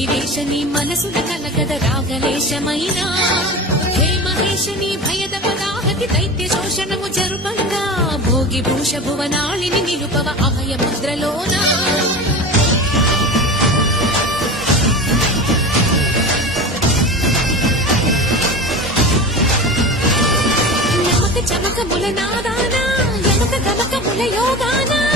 అఖిలేశని మనసున కలగద రాగలేశమైనా హే మహేశని భయద పదాహతి దైత్య శోషణము జరుపంగా భోగి భూష భువనాళిని నిలుపవ అభయ ముద్రలోనా చమకముల నాదానా యమక గమకముల యోగానా